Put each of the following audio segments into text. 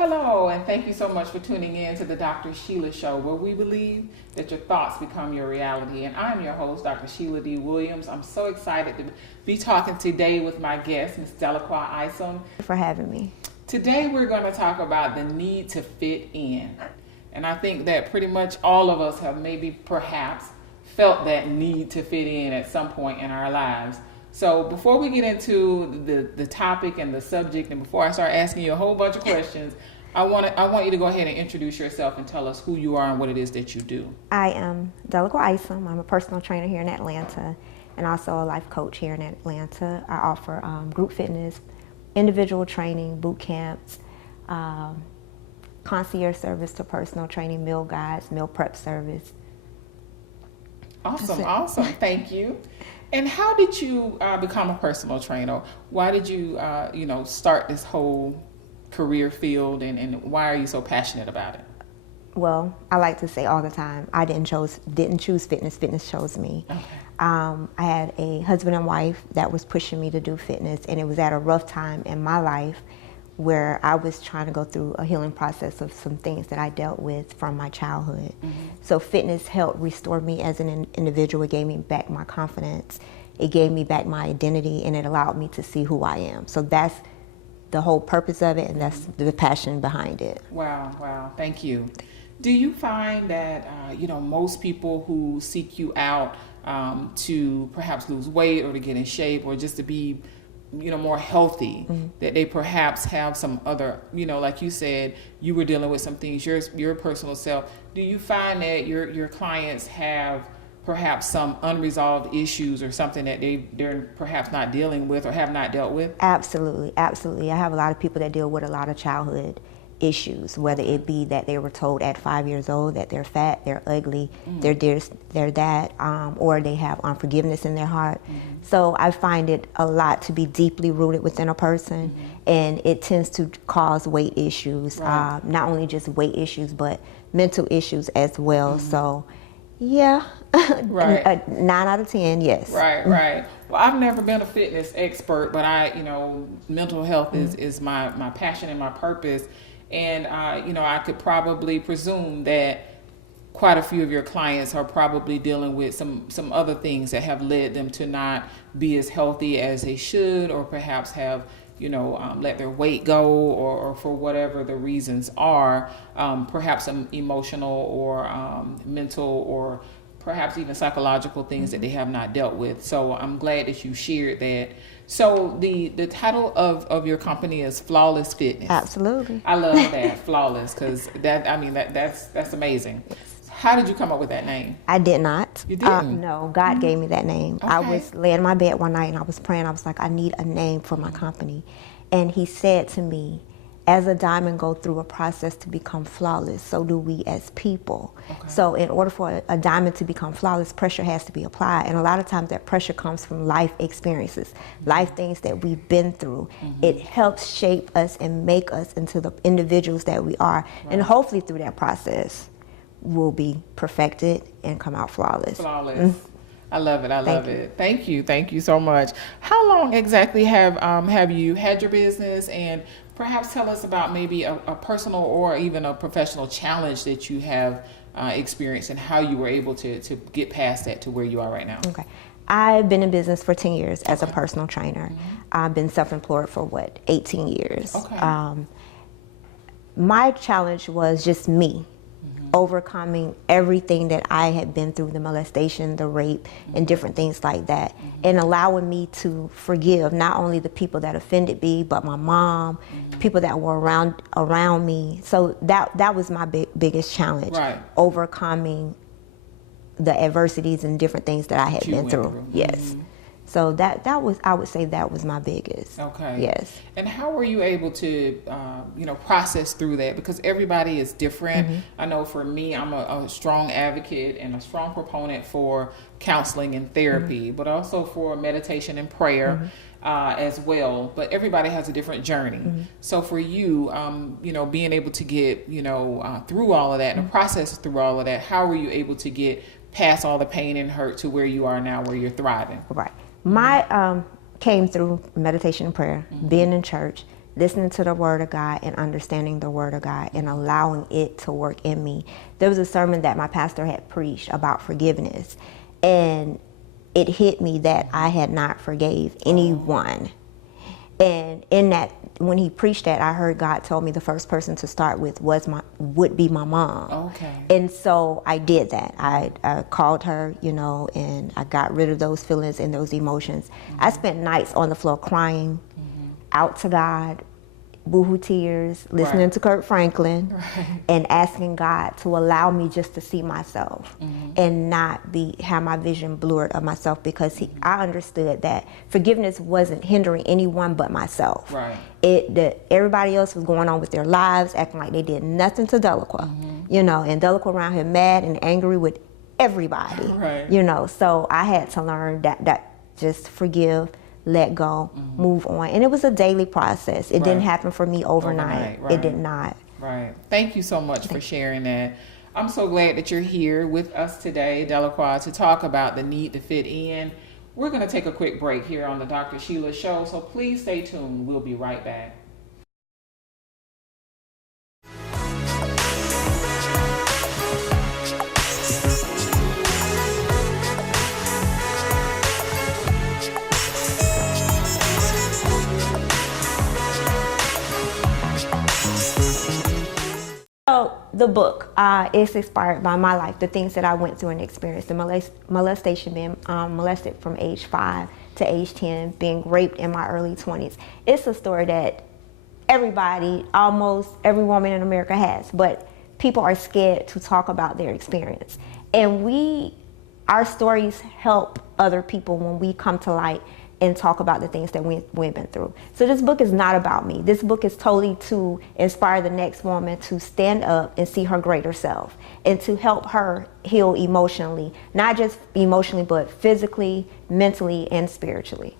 Hello, and thank you so much for tuning in to the Dr. Sheila Show, where we believe that your thoughts become your reality. And I'm your host, Dr. Sheila D. Williams. I'm so excited to be talking today with my guest, Ms. Deliqua Isom. For having me. Today we're going to talk about the need to fit in. And I think that pretty much all of us have maybe perhaps felt that need to fit in at some point in our lives. So before we get into the topic and the subject, and before I start asking you a whole bunch of questions, I want you to go ahead and introduce yourself and tell us who you are and what it is that you do. I am Deliqua Isom. I'm a personal trainer here in Atlanta and also a life coach here in Atlanta. I offer group fitness, individual training, boot camps, concierge service to personal training, meal guides, meal prep service. Awesome. Thank you. And how did you become a personal trainer? Why did you, start this whole career field, and why are you so passionate about it? Well, I like to say all the time, I didn't choose fitness. Fitness chose me. Okay. I had a husband and wife that was pushing me to do fitness, and it was at a rough time in my life where I was trying to go through a healing process of some things that I dealt with from my childhood. Mm-hmm. So fitness helped restore me as an individual. It gave me back my confidence. It gave me back my identity, and it allowed me to see who I am. So that's the whole purpose of it, and that's the passion behind it. Wow. Thank you. Do you find that, most people who seek you out to perhaps lose weight or to get in shape or just to be more healthy, mm-hmm. that they perhaps have some other, like you said, you were dealing with some things, your personal self. Do you find that your clients have perhaps some unresolved issues or something that they're perhaps not dealing with or have not dealt with? Absolutely. I have a lot of people that deal with a lot of childhood issues, whether it be that they were told at 5 years old that they're fat, they're ugly, they're this, they're that, or they have unforgiveness in their heart. Mm-hmm. So I find it a lot to be deeply rooted within a person, mm-hmm. and it tends to cause weight issues, right. Not only just weight issues, but mental issues as well. Mm-hmm. So, yeah, right. 9 out of 10, yes. Right. Well, I've never been a fitness expert, but mental health mm-hmm. is my passion and my purpose. And, I could probably presume that quite a few of your clients are probably dealing with some other things that have led them to not be as healthy as they should, or perhaps have, let their weight go, or for whatever the reasons are, perhaps some emotional or mental or perhaps even psychological things that they have not dealt with. So I'm glad that you shared that. So the title of your company is Flawless Fitness. Absolutely. I love that, flawless, because that's amazing. How did you come up with that name? I did not. You didn't? No, God gave me that name. Okay. I was laying in my bed one night and I was praying. I was like, I need a name for my company. And he said to me, as a diamond go through a process to become flawless, so do we as people. Okay. So in order for a diamond to become flawless, pressure has to be applied. And a lot of times that pressure comes from life experiences, life things that we've been through. Mm-hmm. It helps shape us and make us into the individuals that we are. Right. And hopefully through that process, we'll be perfected and come out flawless. Mm-hmm. I love it. Thank you so much. How long exactly have you had your business, and perhaps tell us about maybe a personal or even a professional challenge that you have experienced and how you were able to get past that to where you are right now. Okay. I've been in business for 10 years as a Okay. personal trainer. Mm-hmm. I've been self-employed for 18 years. Okay. My challenge was just me. Overcoming everything that I had been through, the molestation, the rape, mm-hmm. and different things like that, mm-hmm. and allowing me to forgive not only the people that offended me, but my mom, mm-hmm. people that were around me. So that was my biggest challenge, right. Overcoming the adversities and different things that I had been through. Yes. Mm-hmm. So that was, I would say that was my biggest. Okay. Yes. And how were you able to, process through that? Because everybody is different. Mm-hmm. I know for me, I'm a strong advocate and a strong proponent for counseling and therapy, mm-hmm. but also for meditation and prayer, mm-hmm. As well. But everybody has a different journey. Mm-hmm. So for you, being able to get, through all of that, mm-hmm. and process through all of that, how were you able to get past all the pain and hurt to where you are now, where you're thriving? Right. My came through meditation and prayer, mm-hmm. being in church, listening to the Word of God and understanding the Word of God and allowing it to work in me. There was a sermon that my pastor had preached about forgiveness, and it hit me that I had not forgave anyone. And in that, when he preached that, I heard God told me the first person to start with would be my mom. Okay. And so I did that. I called her, and I got rid of those feelings and those emotions. I spent nights on the floor crying out to God, boohoo tears, listening to Kurt Franklin, and asking God to allow me just to see myself and not have my vision blurred of myself, because I understood that forgiveness wasn't hindering anyone but myself. Right. Everybody else was going on with their lives, acting like they did nothing to Deliqua, and Deliqua around here mad and angry with everybody, so I had to learn that just forgive, let go, move on. And it was a daily process. It didn't happen for me overnight. It did not. Right. Thank you so much for sharing that. I'm so glad that you're here with us today, Deliqua, to talk about the need to fit in. We're going to take a quick break here on the Dr. Sheila Show, so please stay tuned. We'll be right back. So the book is inspired by my life, the things that I went through and experienced. The molestation, being molested from age 5 to age 10, being raped in my early 20s. It's a story that everybody, almost every woman in America has, but people are scared to talk about their experience. And our stories help other people when we come to light and talk about the things that we've been through. So this book is not about me. This book is totally to inspire the next woman to stand up and see her greater self, and to help her heal emotionally, not just emotionally, but physically, mentally, and spiritually.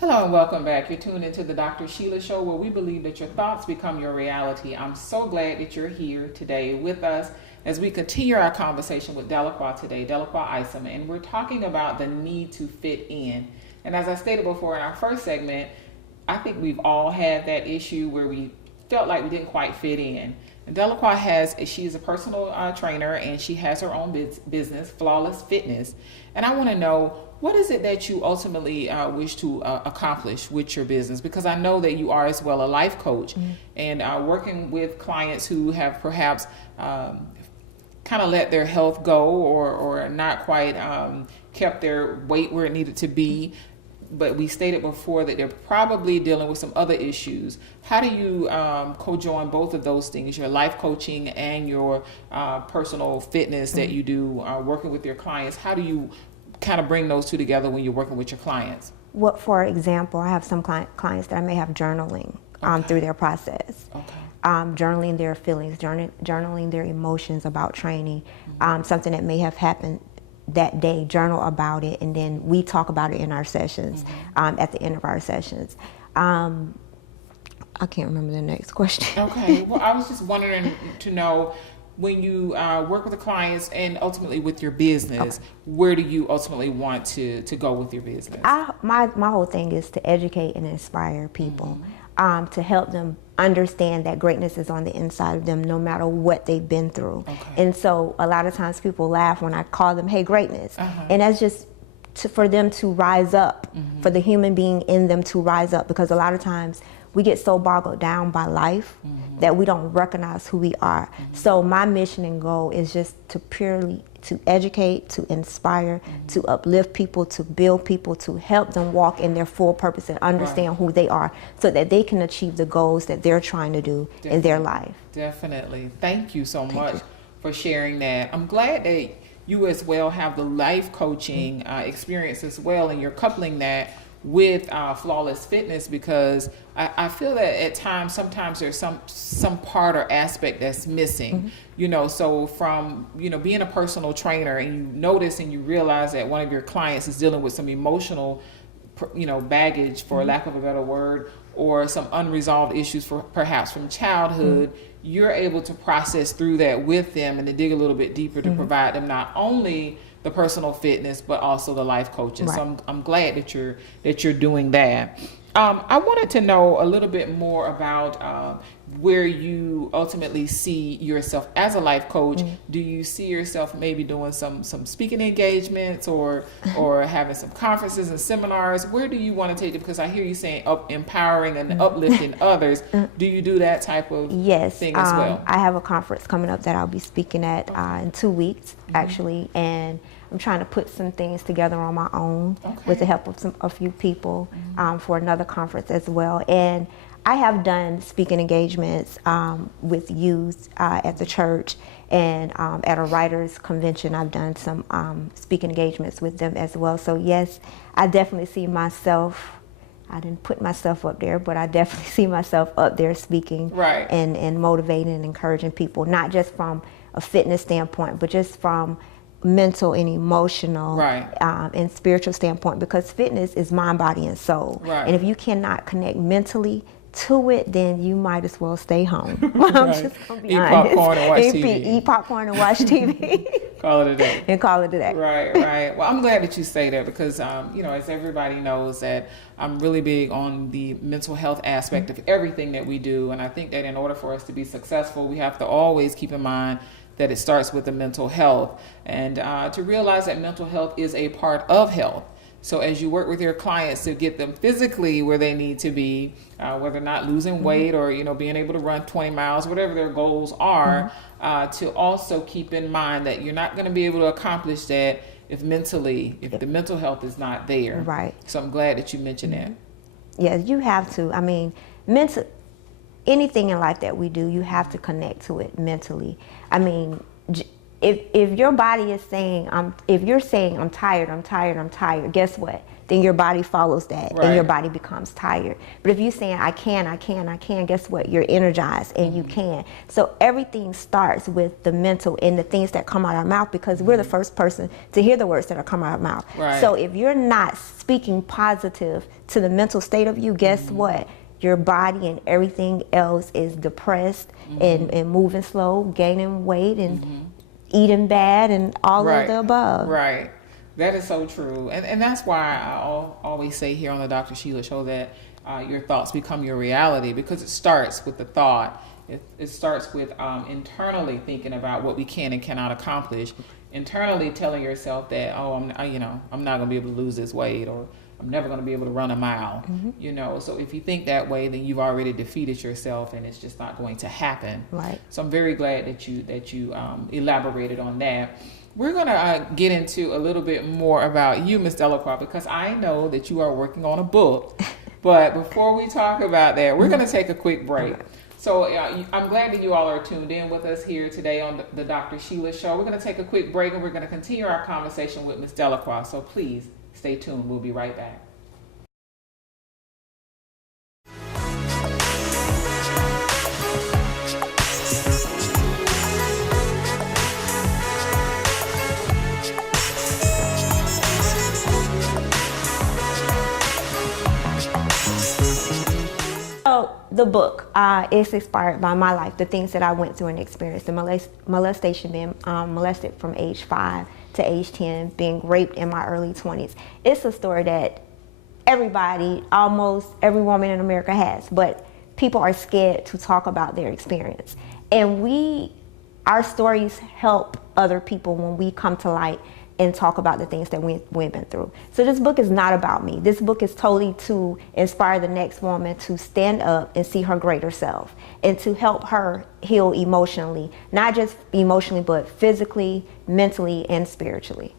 Hello and welcome back. You're tuned into the Dr. Sheila Show, where we believe that your thoughts become your reality. I'm so glad that you're here today with us as we continue our conversation with Deliqua today, Deliqua Isom, and we're talking about the need to fit in. And as I stated before in our first segment, I think we've all had that issue where we felt like we didn't quite fit in. And Deliqua she is a personal trainer, and she has her own business, Flawless Fitness. And I want to know, what is it that you ultimately wish to accomplish with your business? Because I know that you are as well a life coach, and working with clients who have perhaps kind of let their health go, or not quite kept their weight where it needed to be. But we stated before that they're probably dealing with some other issues. How do you co-join both of those things, your life coaching and your personal fitness that you do, working with your clients? How do you kind of bring those two together when you're working with your clients? Well, for example, I have some clients that I may have journaling through their process. Journaling their feelings, journaling their emotions about training, something that may have happened that day, journal about it, and then we talk about it in our sessions, at the end of our sessions. I can't remember the next question. Okay, well, I was just wondering to know, when you work with the clients and ultimately with your business, where do you ultimately want to go with your business? My whole thing is to educate and inspire people, to help them understand that greatness is on the inside of them, no matter what they've been through. And so a lot of times people laugh when I call them, hey, greatness. And that's just for them to rise up, for the human being in them to rise up, because a lot of times we get so boggled down by life that we don't recognize who we are. So my mission and goal is just to educate, to inspire, to uplift people, to build people, to help them walk in their full purpose and understand who they are, so that they can achieve the goals that they're trying to do in their life. Definitely. Thank you so much for sharing that. I'm glad that you as well have the life coaching experience as well, and you're coupling that with Flawless Fitness, because I feel that at times, sometimes there's some part or aspect that's missing, so from, being a personal trainer, and you notice and you realize that one of your clients is dealing with some emotional baggage, for lack of a better word, or some unresolved issues perhaps from childhood, you're able to process through that with them and to dig a little bit deeper to provide them not only the personal fitness but also the life coaching. Right. So I'm glad that you're doing that. I wanted to know a little bit more about where you ultimately see yourself as a life coach. Do you see yourself maybe doing some speaking engagements or having some conferences and seminars? Where do you want to take it? Because I hear you saying empowering and uplifting others. Do you do that type of thing as well? I have a conference coming up that I'll be speaking at in 2 weeks, actually, and I'm trying to put some things together on my own with the help of a few people for another conference as well. And I have done speaking engagements with youth at the church, and at a writers convention I've done some speaking engagements with them as well. So yes, I definitely see myself, I didn't put myself up there, but I definitely see myself up there speaking and motivating and encouraging people, not just from a fitness standpoint, but just from mental and emotional and spiritual standpoint, because fitness is mind, body, and soul. And if you cannot connect mentally to it, then you might as well stay home. I'm just gonna be honest. Popcorn and watch TV. Eat popcorn and watch TV. Call it a day. And call it a day. Right. Well, I'm glad that you say that because, as everybody knows, that I'm really big on the mental health aspect of everything that we do. And I think that in order for us to be successful, we have to always keep in mind that it starts with the mental health, and to realize that mental health is a part of health. So as you work with your clients to get them physically where they need to be, whether or not losing weight or being able to run 20 miles, whatever their goals are, to also keep in mind that you're not going to be able to accomplish that if the mental health is not there. Right. So I'm glad that you mentioned that. Yeah, you have to. I mean, anything in life that we do, you have to connect to it mentally. I mean, if your body is saying, if you're saying I'm tired, guess what? Then your body follows that, and your body becomes tired. But if you're saying I can, guess what? You're energized and you can. So everything starts with the mental and the things that come out of our mouth, because we're the first person to hear the words that are coming out of our mouth. So if you're not speaking positive to the mental state of you, guess what? Your body and everything else is depressed and moving slow, gaining weight and eating bad and all of the above. Right. That is so true. And that's why I always say here on the Dr. Sheila Show that your thoughts become your reality, because it starts with the thought. It starts with internally thinking about what we can and cannot accomplish. Internally telling yourself that, I'm not going to be able to lose this weight, or I'm never going to be able to run a mile. So if you think that way, then you've already defeated yourself, and it's just not going to happen. Right. So I'm very glad that you elaborated on that. We're going to get into a little bit more about you, Ms. Deliqua, because I know that you are working on a book. But before we talk about that, we're going to take a quick break. So I'm glad that you all are tuned in with us here today on the Dr. Sheila Show. We're going to take a quick break, and we're going to continue our conversation with Ms. Deliqua. So please stay tuned. We'll be right back. The book is inspired by my life, the things that I went through and experienced. The molestation, being molested from age 5 to age 10, being raped in my early 20s. It's a story that everybody, almost every woman in America has, but people are scared to talk about their experience. And our stories help other people when we come to light and talk about the things that we've been through. So this book is not about me. This book is totally to inspire the next woman to stand up and see her greater self, and to help her heal emotionally, not just emotionally, but physically, mentally, and spiritually.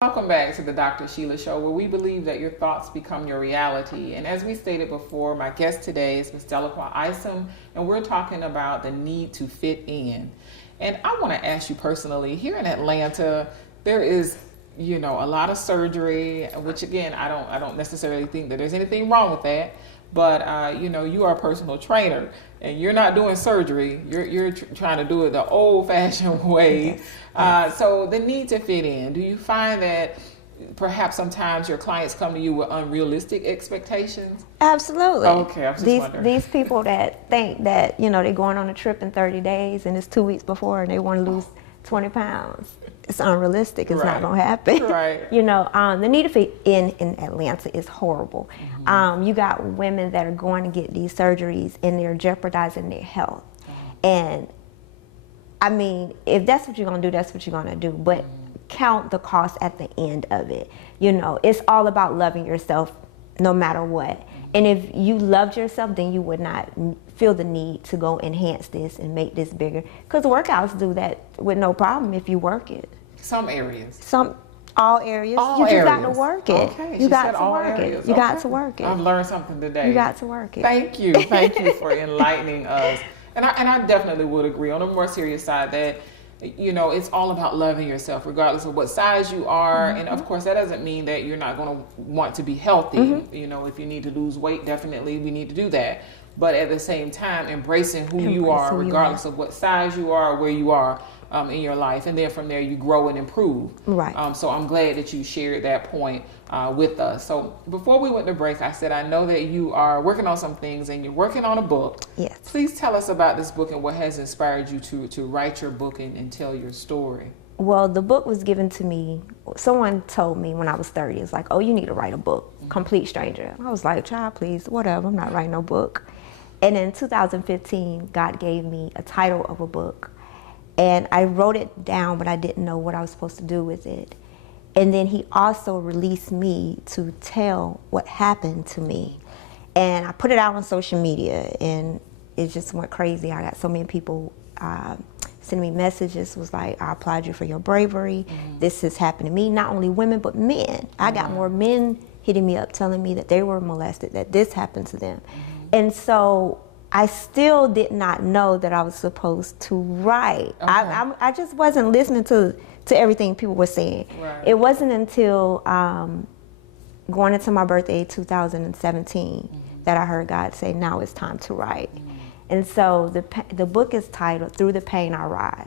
Welcome back to the Dr. Sheila Show, where we believe that your thoughts become your reality. And as we stated before, my guest today is Ms. Deliqua Isom, and we're talking about the need to fit in. And I want to ask you personally, here in Atlanta, there is, you know, a lot of surgery, which again, I don't necessarily think that there's anything wrong with that. But you know, you are a personal trainer, and you're not doing surgery. You're trying to do it the old-fashioned way. Yes. So the need to fit in. Do you find that perhaps sometimes your clients come to you with unrealistic expectations? Absolutely. Okay, I was just wondering. These people that think that, you know, they're going on a trip in 30 days and it's 2 weeks before and they want to lose 20 pounds. It's unrealistic. It's not going to happen. Right. You know, the need to fit in Atlanta is horrible. You got women that are going to get these surgeries and they're jeopardizing their health. And I mean, if that's what you're going to do, that's what you're going to do. But count the cost at the end of it. You know, it's all about loving yourself no matter what. And if you loved yourself, then you would not feel the need to go enhance this and make this bigger. Because workouts do that with no problem if you work it. Some areas. All areas. All you just areas. got to work it. Okay. You got to work it. You got to work it. I've learned something today. You got to work it. Thank you. Thank you for enlightening us. And I definitely would agree on a more serious side that, you know, it's all about loving yourself regardless of what size you are. And of course that doesn't mean that you're not going to want to be healthy. You know, if you need to lose weight, definitely we need to do that. But at the same time, embracing who you are regardless of what size you are or where you are in your life. And then from there you grow and improve. Right. So I'm glad that you shared that point with us. So before we went to break, I said I know that you are working on some things and you're working on a book. Yes. Please tell us about this book and what has inspired you to write your book and tell your story. Well, the book was given to me. Someone told me when I was 30, it's like, oh, you need to write a book. Complete stranger. I was like, child, please, whatever. I'm not writing no book. And in 2015, God gave me a title of a book. And I wrote it down, but I didn't know what I was supposed to do with it. And then he also released me to tell what happened to me. And I put it out on social media, and it just went crazy. I got so many people sending me messages, was like, I applaud you for your bravery. This has happened to me, not only women, but men. I got more men hitting me up telling me that they were molested, that this happened to them. And so I still did not know that I was supposed to write. I just wasn't listening to everything people were saying. Right. It wasn't until going into my birthday 2017 that I heard God say, now it's time to write. And so the book is titled Through the Pain I Rise.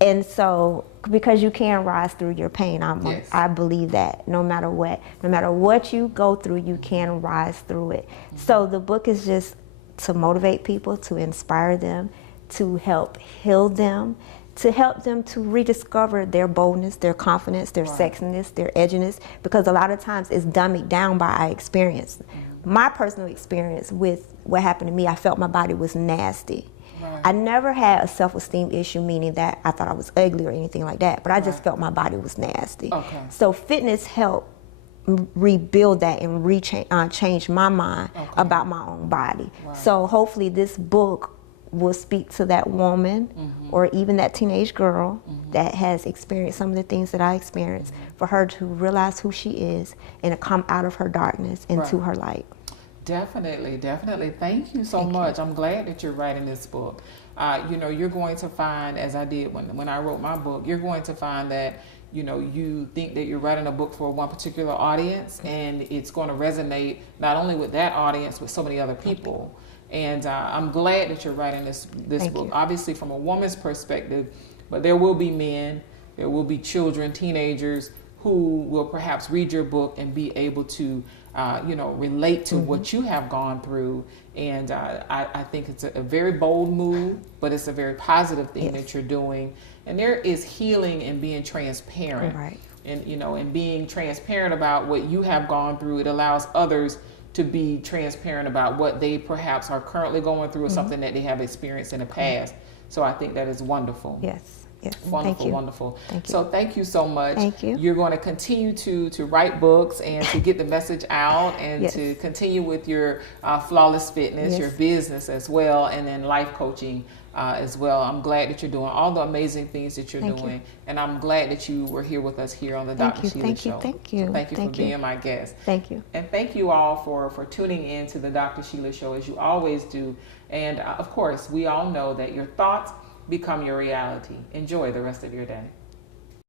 And so, because you can rise through your pain, I believe that no matter what you go through, you can rise through it. So the book is just to motivate people, to inspire them, to help heal them, to help them to rediscover their boldness, their confidence, their sexiness, their edginess, because a lot of times it's dummied down by our experience. My personal experience with what happened to me, I felt my body was nasty. I never had a self-esteem issue, meaning that I thought I was ugly or anything like that, but I just felt my body was nasty. So fitness helped rebuild that and change my mind about my own body. So hopefully this book will speak to that woman or even that teenage girl that has experienced some of the things that I experienced, for her to realize who she is and to come out of her darkness into her light. Definitely, definitely. Thank you so much. I'm glad that you're writing this book. You know, you're going to find, as I did when I wrote my book, you're going to find that, you know, you think that you're writing a book for one particular audience, and it's going to resonate not only with that audience, but so many other people. And I'm glad that you're writing this book, obviously from a woman's perspective, but there will be men, there will be children, teenagers who will perhaps read your book and be able to you know, relate to what you have gone through. And I think it's a very bold move, but it's a very positive thing that you're doing. And there is healing in being transparent. And, you know, and being transparent about what you have gone through. It allows others to be transparent about what they perhaps are currently going through or something that they have experienced in the past. So I think that is wonderful. Yes. Wonderful, thank you. Wonderful. Thank you. So thank you so much. Thank you. You're going to continue to write books and to get the message out and to continue with your flawless fitness, your business as well, and then life coaching as well. I'm glad that you're doing all the amazing things that you're doing. And I'm glad that you were here with us here on the Dr. Sheila Show. Thank you. So thank you for being my guest. Thank you. And thank you all for tuning in to the Dr. Sheila Show, as you always do. And of course, we all know that your thoughts become your reality. Enjoy the rest of your day.